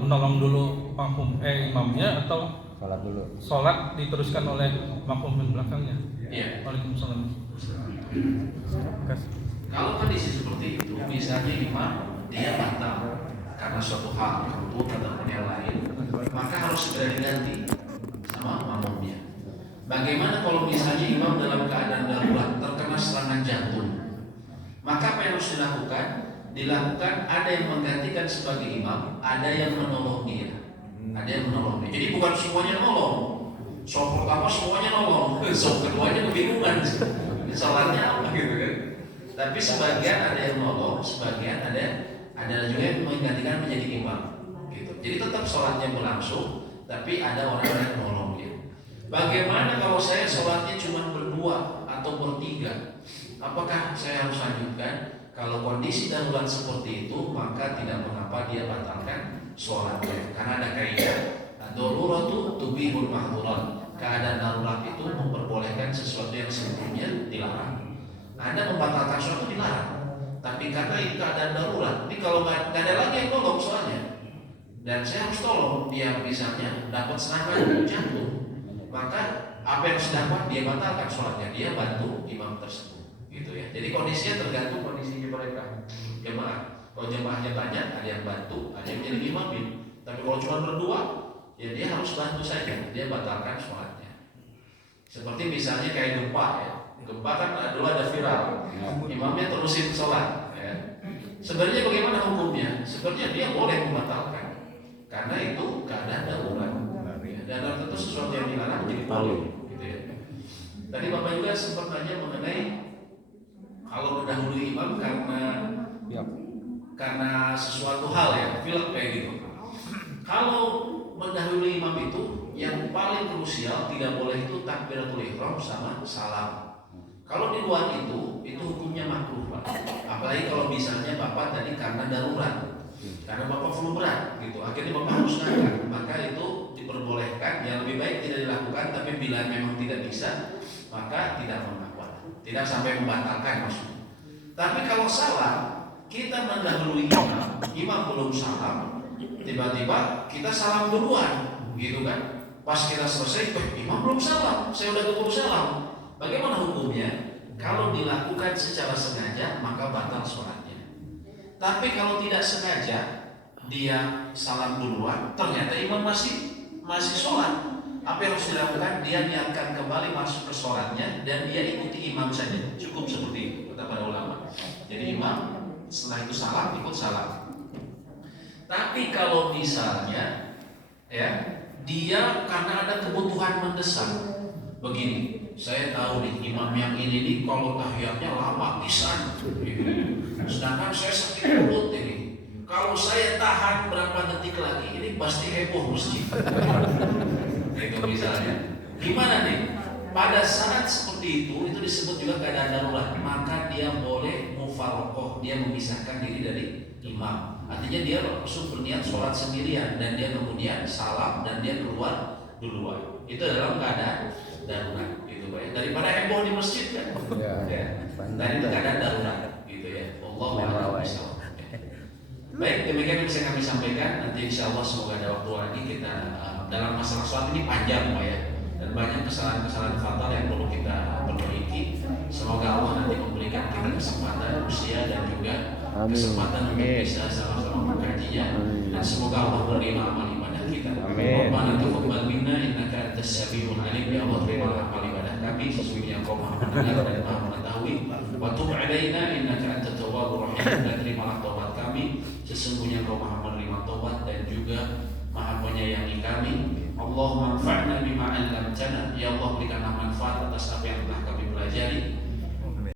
menolong dulu imamnya atau sholat dulu. sholat diteruskan oleh makmum yang belakangnya. Iya. Waalaikumsalam. Kalau kondisi seperti itu, misalnya imam dia batal karena suatu hal tertentu ataupun yang lain, maka harus segera diganti sama makmumnya. Bagaimana kalau misalnya imam dalam keadaan darurat terkena serangan jantung? Maka apa yang harus dilakukan? Dilakukan ada yang menggantikan sebagai imam, ada yang menolong dia. Ada yang menolong dia. Jadi bukan semuanya nolong. Sholat pertama semuanya nolong, sholat keduanya kebingungan. Sholatnya apa gitu kan? Tapi sebagian ada yang nolong, sebagian ada juga yang menggantikan menjadi imam. Gitu. Jadi tetap sholatnya berlangsung, tapi ada orang-orang yang menolong dia. Bagaimana kalau saya sholatnya cuma berdua atau bertiga? Apakah saya harus lanjutkan? Kalau kondisi darurat seperti itu, maka tidak mengapa dia batalkan sholatnya. Karena ada kaidah ad-daruratu tubihul mahdhurat. Keadaan darurat itu memperbolehkan sesuatu yang sebelumnya dilarang. Anda membatalkan sesuatu dilarang, tapi karena itu keadaan darurat. Ini kalau nggak ada lagi yang tolong soalnya, dan saya harus tolong dia misalnya dapat serangan jantung, maka apa yang harus dapat dia batalkan sholatnya, dia bantu imam tersebut, gitu ya. Jadi kondisinya tergantung kondisinya mereka jemaah. Kalau jemaahnya banyak, ada yang bantu, ada yang jadi imamin. Tapi kalau cuma berdua, ya dia harus bantu saja, dia batalkan sholatnya. Seperti misalnya kayak gempa ya. Gempa kan dulu ada viral, imamnya terusin sholat ya. Sebenarnya bagaimana hukumnya? Sebenarnya dia boleh membatalkan karena itu keadaan darurat ya. Dan tentu sesuatu yang dilarang jadi boleh gitu ya. Tadi Bapak juga sempat tanya mengenai kalau mendahului imam karena sesuatu hal ya, film kayak gitu. Kalau mendahului imam itu yang paling krusial tidak boleh itu takbiratul ihram sama salam. Kalau di luar itu hukumnya makruh Pak. Apalagi kalau misalnya Bapak tadi karena darurat, karena Bapak flu berat gitu, akhirnya Bapak harus ngangkat, maka itu diperbolehkan. Yang lebih baik tidak dilakukan, tapi bila memang tidak bisa, maka tidak mengapa, tidak sampai membatalkan maksudnya. Tapi kalau salam, kita mendahului imam belum salam, tiba-tiba kita salam duluan, gitu kan? Pas kita selesai, imam belum salam, saya udah keburu salam. Bagaimana hukumnya? Kalau dilakukan secara sengaja, maka batal sholatnya. Tapi kalau tidak sengaja, dia salam duluan, ternyata imam masih sholat. Apa yang harus dilakukan? Dia niatkan kembali masuk ke sholatnya dan dia ikuti imam saja. Cukup seperti itu kata para ulama. Jadi imam setelah itu salam, ikut salam. Tapi kalau misalnya ya dia karena ada kebutuhan mendesak, begini, saya tahu nih imam yang ini nih kalau tahiyatnya lama pisan, sedangkan saya sakit perut ini. Kalau saya tahan berapa detik lagi, ini pasti heboh masjid. Itu misalnya, gimana nih? Pada saat seperti itu disebut juga keadaan darurat. Maka dia boleh mufarokoh, dia memisahkan diri dari imam. Artinya dia langsung berniat sholat sendirian dan dia kemudian salam dan dia keluar duluan. Itu dalam keadaan darurat, gitu Pak. Daripada heboh di masjid kan? Ya. Dan itu keadaan darurat, gitu ya. Allahu a'lam. Baik, demikian yang bisa kami sampaikan. Nanti insya Allah semoga ada waktu lagi kita dalam masalah sholat ini panjang Pak ya, dan banyak kesalahan-kesalahan fatal yang perlu kita perbaiki. Semoga Allah nanti memberikan kita kesempatan usia dan juga kesempatan untuk bisa sama-sama mengkajinya, dan semoga Allah menerima amal ibadah kita. Rabbana taqabbal minna innaka antas samiul alim. Ya Allah, terima amal ibadah kami, sesungguhnya Engkau Maha mendengar dan Maha mengetahui. Wa tub alaina innaka antat tawwabur rahim. Dan terimalah taubat kami, sesungguhnya Engkau Maha menerima taubat dan juga Maha menyayangi kami. Allahumma anfa'na bima 'allamtana. Ya Allah, berikanlah manfaat atas apa yang telah kami pelajari.